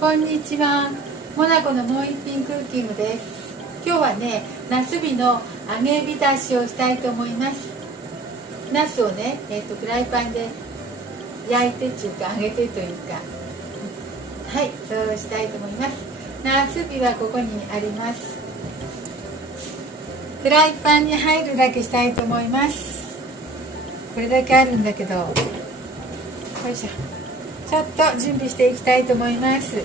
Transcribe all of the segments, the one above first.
こんにちは。モナコのもう一品クッキングです。今日はね、ナスビの揚げ浸しをしたいと思います。ナスをね、フライパンで焼いてっていうか揚げてというか、はい、そうしたいと思います。ナスビはここにあります。フライパンに入るだけしたいと思います。これだけあるんだけど、よいしょ。ちょっと準備していきたいと思います。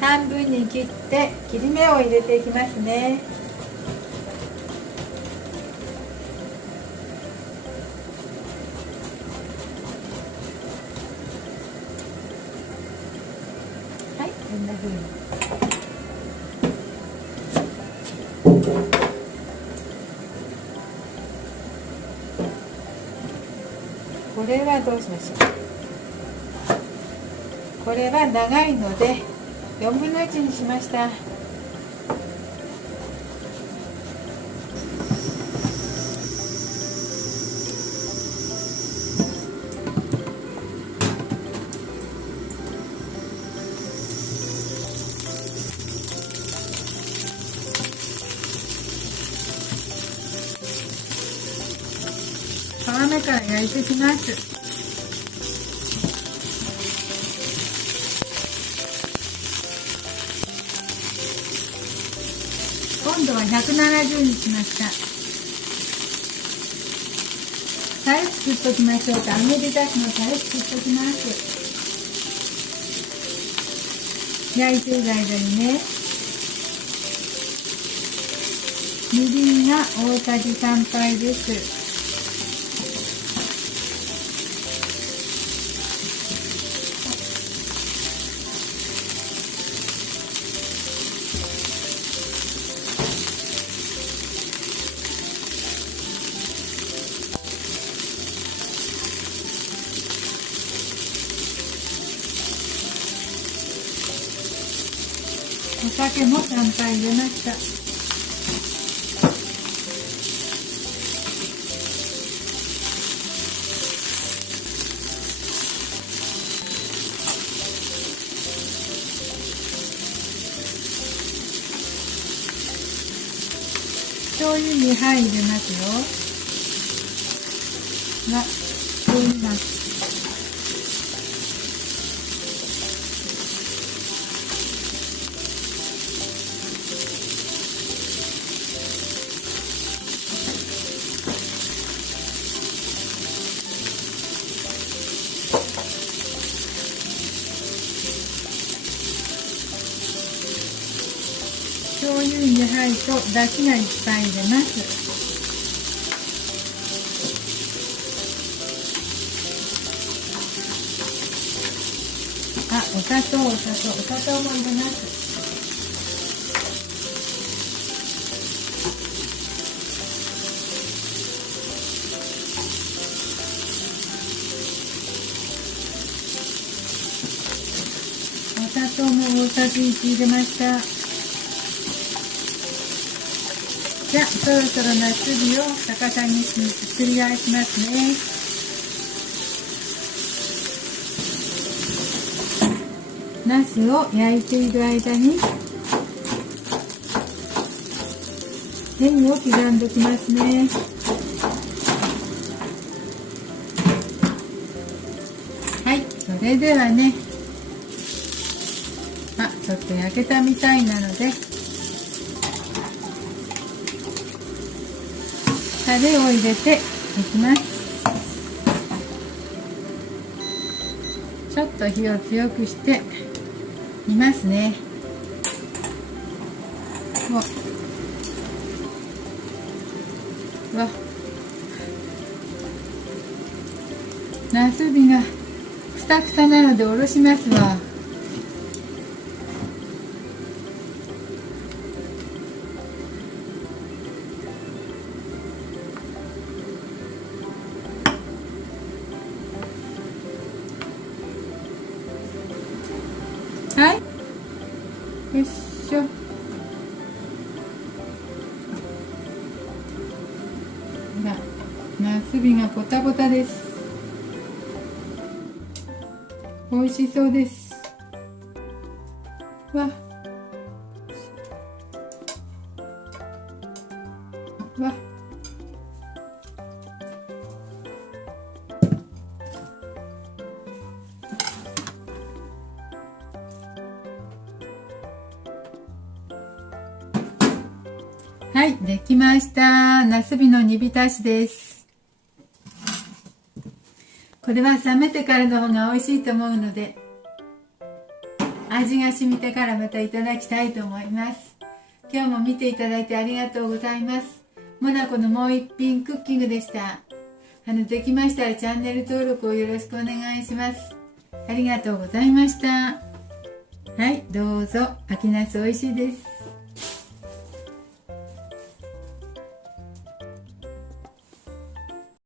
半分に切って切り目を入れていきますね。はい、こんな風に。これはどうしましょう。これは長いので4分の1にしました。皮目から焼いていきます。温度は170にしました。タレ作っときましょうか。揚げ浸しのタレ作っときます。焼いている間にね、みりんが大さじ3杯です。お酒も3杯入れました。醤油2杯入れますよ。入れます。醤油2杯とだしが1杯入れます。お砂糖も入れます。お砂糖も大さじ1入れました。じゃあそろそろナスビを逆さにひっくり返しますね。ナスを焼いている間にネギを刻んでおきますね。はい、それではね、ちょっと焼けたみたいなのでタレを入れていきます。ちょっと火を強くして煮ますね。ナスビがくたくたなのでおろしますわ。はい、よいしょ。すびがポタポタです。美味しそうです。わわはい、できました。なすびの煮浸しです。これは冷めてからの方が美味しいと思うので、味が染みてからまたいただきたいと思います。今日も見ていただいてありがとうございます。モナコのもう一品クッキングでした。できましたらチャンネル登録をよろしくお願いします。ありがとうございました。はい、どうぞ。秋ナス美味しいです。